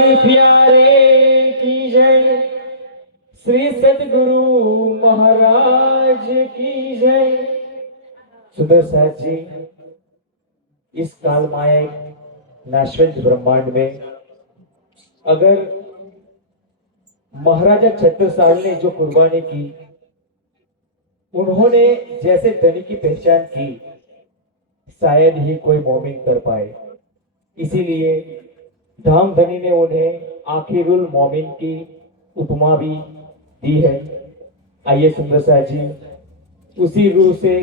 प्यारे की जय। श्री सतगुरु महाराज की जय। सुंदर साहब जी, इस काल माया नाशवंत ब्रह्मांड में अगर महाराजा छत्रसाल ने जो कुर्बानी की, उन्होंने जैसे धनी की पहचान की, शायद ही कोई मोमिन कर पाए। इसीलिए धाम धनी ने उन्हें आखिरुल मोमिन की उपमा भी दी है। आइए सुंदर साहब जी, उसी रूह से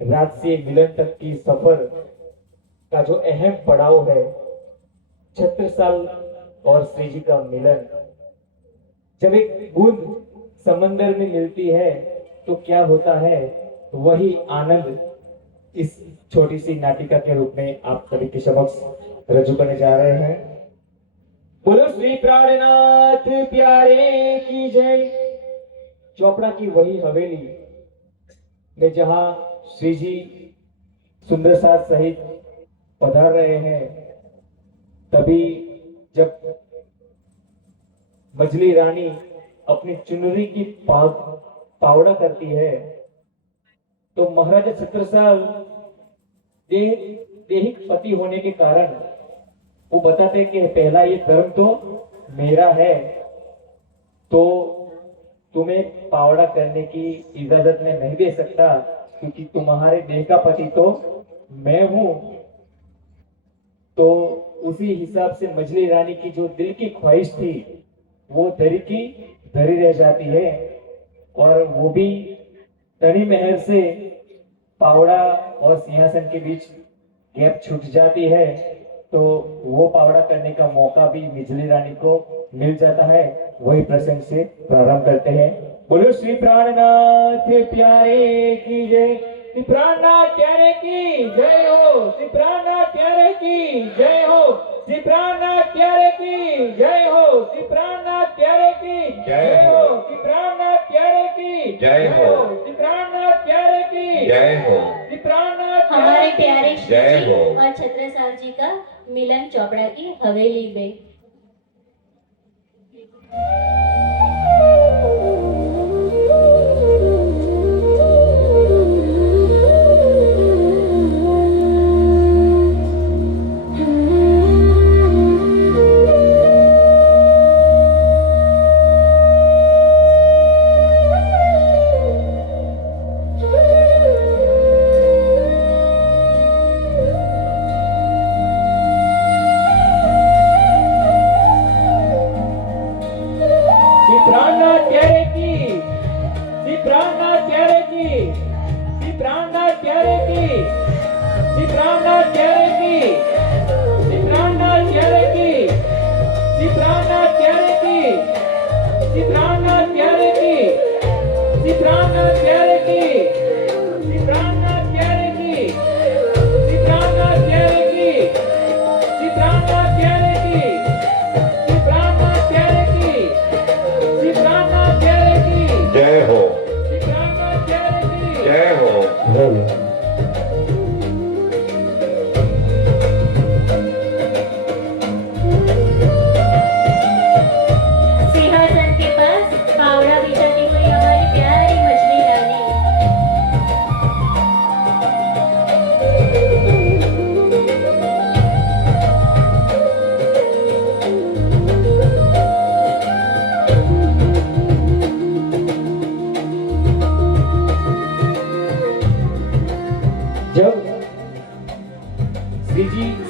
रात से मिलन तक की सफर का जो अहम पड़ाव है, छत्रसाल और श्री जी का मिलन। जब एक बूंद समंदर में मिलती है तो क्या होता है, वही आनंद इस छोटी सी नाटिका के रूप में आप सभी के समक्ष रजू करने जा रहे हैं। बोलो श्री प्राणनाथ प्यारे की जय। चोपड़ा की वही हवेली में जहां श्री जी सुंदर साथ सहित पधार रहे हैं, तभी जब मजली रानी अपनी चुनरी की पावड़ा करती है, तो महाराजा छत्रसाल देहिक पति होने के कारण वो बताते कि पहला ये धर्म तो मेरा है, तो तुम्हें पावड़ा करने की इजाजत मैं नहीं दे सकता, क्योंकि तुम्हारे देह का पति तो मैं हूं। तो उसी हिसाब से मजली रानी की जो दिल की ख्वाहिश थी, वो धरी की धरी रह जाती है, और वो भी तनी महर से पावड़ा और सिंहासन के बीच गैप छूट जाती है। तो वो पावड़ा करने का मौका भी मजली रानी को मिल जाता है। वही प्रसंग से प्रारंभ करते हैं। बोलो श्री प्राणनाथ प्यारे की जय। श्री प्राणनाथ प्यारे की जय हो। श्री प्राणनाथ प्यारे की जय हो। श्री प्राणनाथ प्यारे की जय हो। श्री प्राणनाथ प्यारे की जय हो। श्री प्राणनाथ प्यारे की जय हो। श्री प्राणनाथ प्यारे की जय हो। श्री प्राणनाथ हमारे प्यारे श्री जय जी हो। और छत्रसाल जी का मिलन चोपड़ा की हवेली में।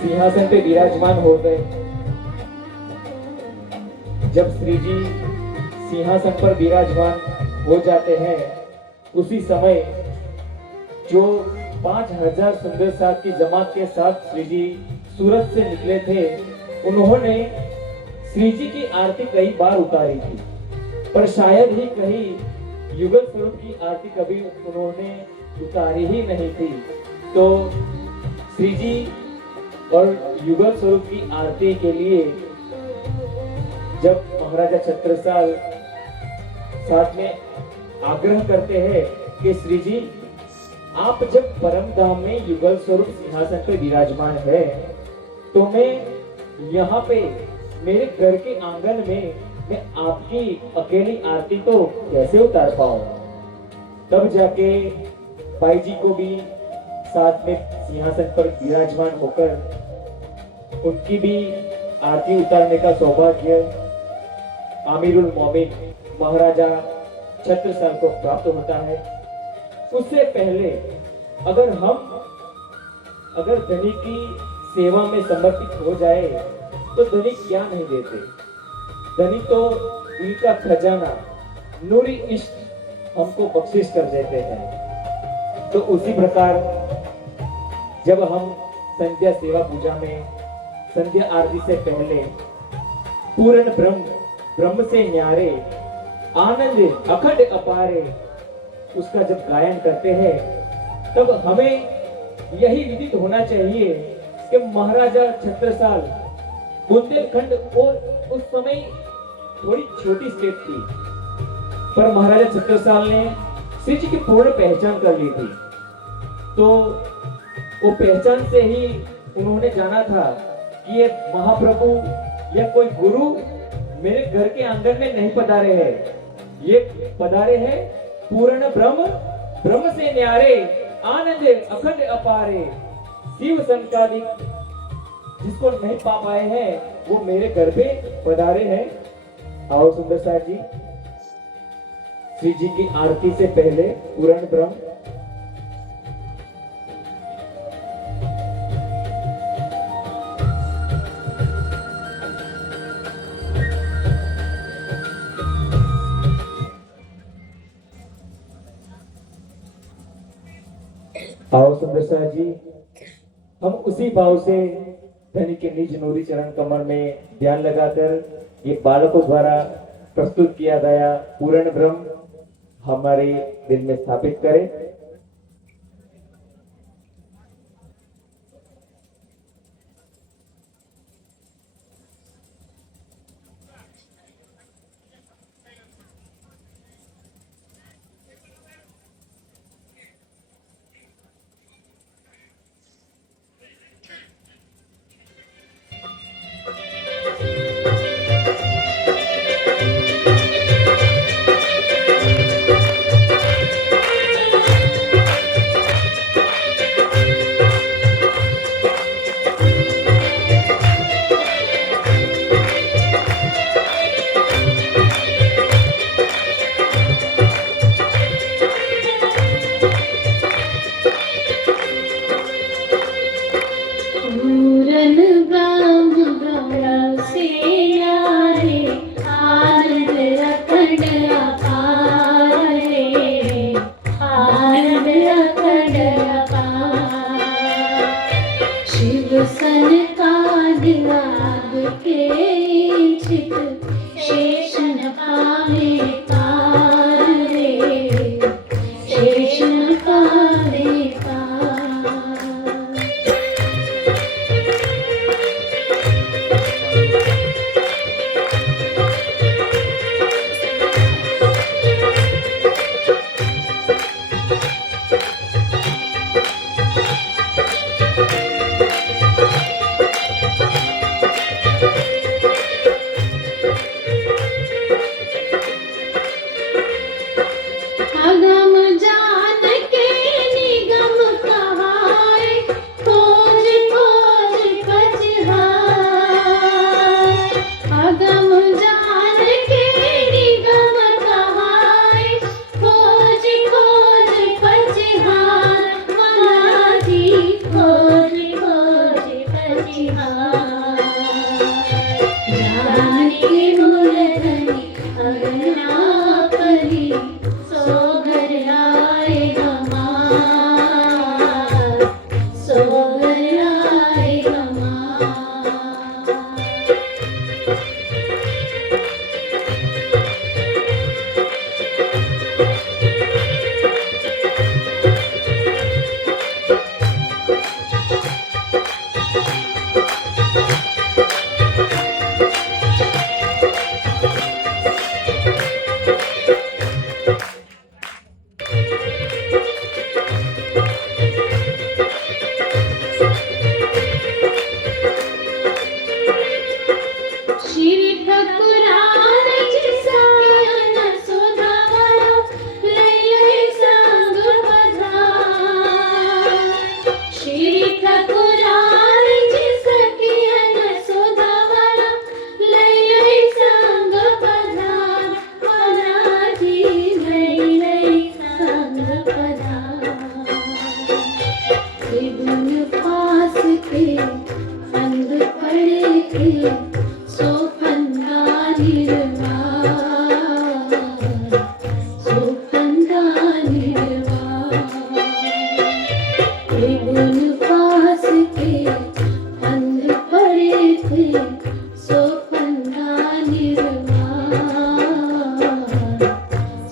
सिंहासन पे विराजमान हो गए, जब श्री जी सिंहासन पर विराजमान हो जाते हैं, उसी समय जो 5000 सुंदर साथ की जमात के साथ श्री जी सूरत से निकले थे, उन्होंने श्री जी की आरती कई बार उतारी थी, पर शायद ही कहीं युगल स्वरूप की आरती कभी उन्होंने उतारी ही नहीं थी। तो श्री जी और युगल स्वरूप की आरती के लिए जब महाराजा छत्रसाल साथ में आग्रह करते हैं कि श्री जी, आप जब परम धाम में युगल स्वरूप सिंहासन पर विराजमान है, तो मैं यहाँ पे मेरे घर के आंगन में मैं आपकी अकेली आरती तो कैसे उतार पाऊं? तब जाके भाई जी को भी साथ में सिंहासन पर विराजमान होकर उनकी भी आरती उतारने का सौभाग्य आमिरुल मोमिन महाराजा छत्रसाल को प्राप्त होता है। उससे पहले अगर धनी की सेवा में समर्पित हो जाए तो धनी क्या नहीं देते। धनी तो उनका खजाना नूरी इश्क हमको बख्शिश कर देते हैं। तो उसी प्रकार जब हम संध्या सेवा पूजा में संध्या आरती से पहले पूर्ण ब्रह्म से न्यारे आनंद अखंड अपारे उसका जब गायन करते हैं तब हमें यही विदित होना चाहिए कि महाराजा छत्रसाल बुंदेलखंड और उस समय थोड़ी छोटी स्टेट थी, पर महाराजा छत्रसाल ने श्री जी की पूर्ण पहचान कर ली थी। तो वो पहचान से ही उन्होंने जाना था कि ये महाप्रभु या कोई गुरु मेरे घर के आंगन में नहीं पधारे हैं, ये पधारे हैं पूर्ण ब्रह्म से न्यारे आनंद अखंड अपारे शिव संकालिक जिसको नहीं पा पाए हैं वो मेरे घर पे पधारे हैं। आओ सुंदर साहब जी, श्री जी की आरती से पहले पूर्ण ब्रह्म आओ सुंदर साहब जी, हम उसी भाव से धनी के निज नूरी चरण कमल में ध्यान लगाकर ये बालकों द्वारा प्रस्तुत किया गया पूर्ण ब्रह्म हमारे दिल में स्थापित करें। श्री ठकुरान जिसका न सुधारा लय संग पधार। श्री ठकुरान जिसकी न सुधारा लय संग पधार। पराधी लय संग पधार। त्रिभुवन पास के अंग पड़े के सो फंदा निर्वाण। सो फंदा निर्वाण। त्रिभुवन पास के अंग पड़े के सो फंदा निर्वाण।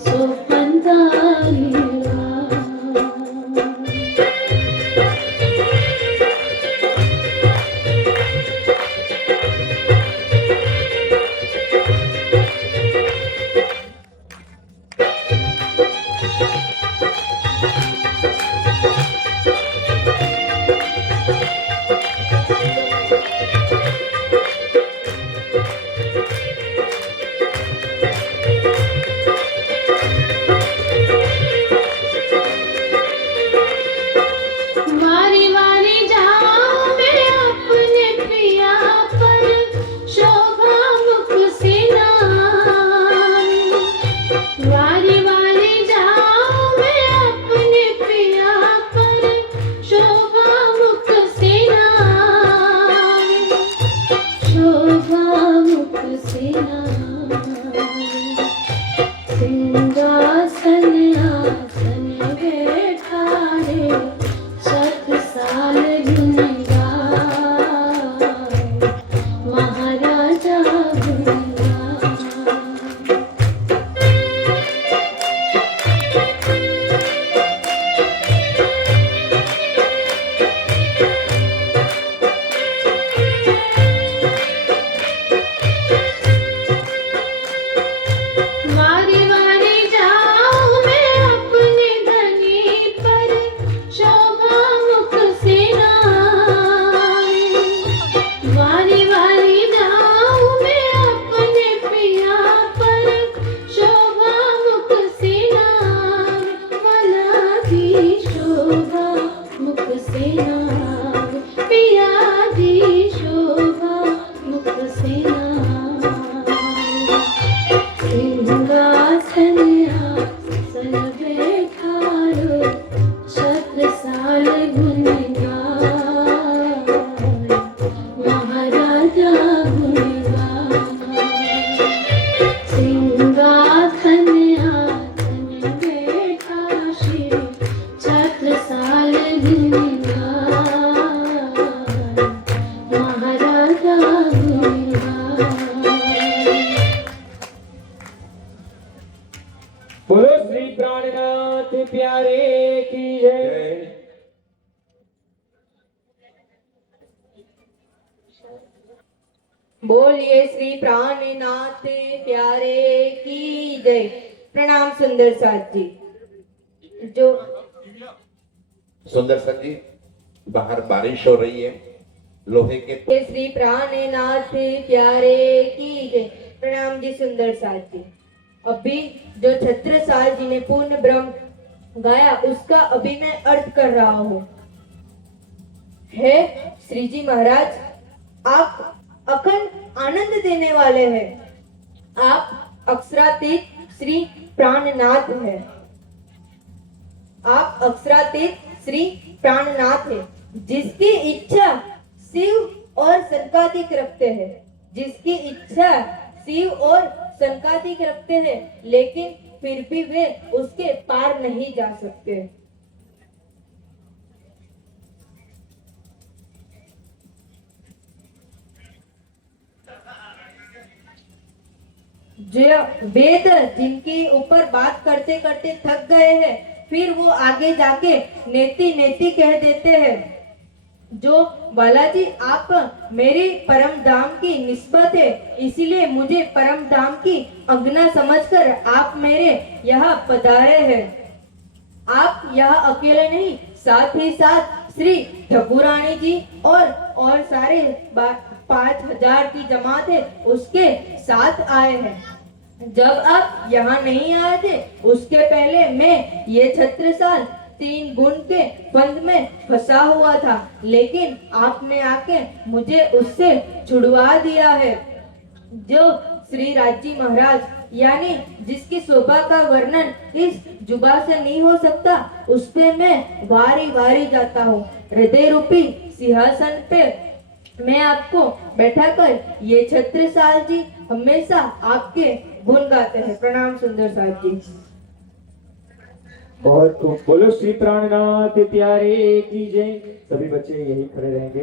सो फंदा निर्वाण। वारी वारी जाऊं मैं अपने पिया पर शोभा मुख से नाम। वारी वारी जाऊं मैं अपने पिया पर शोभा मुख से नाम। शोभा मुख से नाम। सिंहासन आसन बैठाए शत साल गुण गाए। महाराजा गुण गाए। वारी वारी जाऊं मैं अपने धनी पर शोभा मुख से नाम। वारी वारी जाऊं मैं अपने पिया पर शोभा मुख से नाम। मला की शोभा मुख से नाम। पिया की शोभा मुख से नाम। सिंहासन आसन बैठायो शत साल गुण गाए। महाराजा गुण गाए। सिंहासन आसन बैठा श्री शत साल गुण गाए। महाराजा गुण गाए। बोलो श्री प्राणनाथ प्यारे की जय। बोलिए श्री प्राणनाथ प्यारे की जय। प्रणाम सुंदर साथ जी। जो सुंदर सर जी, बाहर बारिश हो रही है, लोहे के श्री प्राणनाथ प्यारे की जय। प्रणाम जी सुंदर साथ जी। अभी जो छत्रसाल जी ने पूर्ण ब्रह्म गाया उसका अभी मैं अर्थ कर रहा हूँ। है श्री जी महाराज, आप अखंड आनंद देने वाले हैं। आप अक्षरातीत श्री प्राणनाथ हैं। आप अक्षरातीत श्री प्राणनाथ हैं, जिसकी इच्छा शिव और संकादिक रखते हैं। जिसकी इच्छा शिव और संकादिक रखते हैं, लेकिन फिर भी वे उसके पार नहीं जा सकते। जो वेद जिनके ऊपर बात करते करते थक गए हैं, फिर वो आगे जाके नेति नेति कह देते हैं। जो बालाजी, आप मेरी परम धाम की निस्बत है, इसलिए मुझे परम धाम की अंगना समझकर आप मेरे यहाँ पधारे हैं। आप यहाँ अकेले नहीं, साथ ही साथ श्री ठकुरानी जी और सारे 5000 की जमात है उसके साथ आए हैं। जब आप यहाँ नहीं आए थे उसके पहले मैं ये छत्रसाल 3 गुण के फंद में फंसा हुआ था, लेकिन आपने आके मुझे उससे छुड़वा दिया है। जो श्री राजी महाराज यानी जिसकी शोभा का वर्णन इस जुबा से नहीं हो सकता, उस पे मैं वारी वारी जाता हूँ। हृदय रूपी सिंहासन पे मैं आपको बैठाकर ये छत्रसाल जी हमेशा आपके गुण गाते हैं। प्रणाम सुंदर साथ जी। बहुत खूब। बोलो श्री प्राणनाथ प्यारे की जय। सभी बच्चे यही खड़े रहेंगे।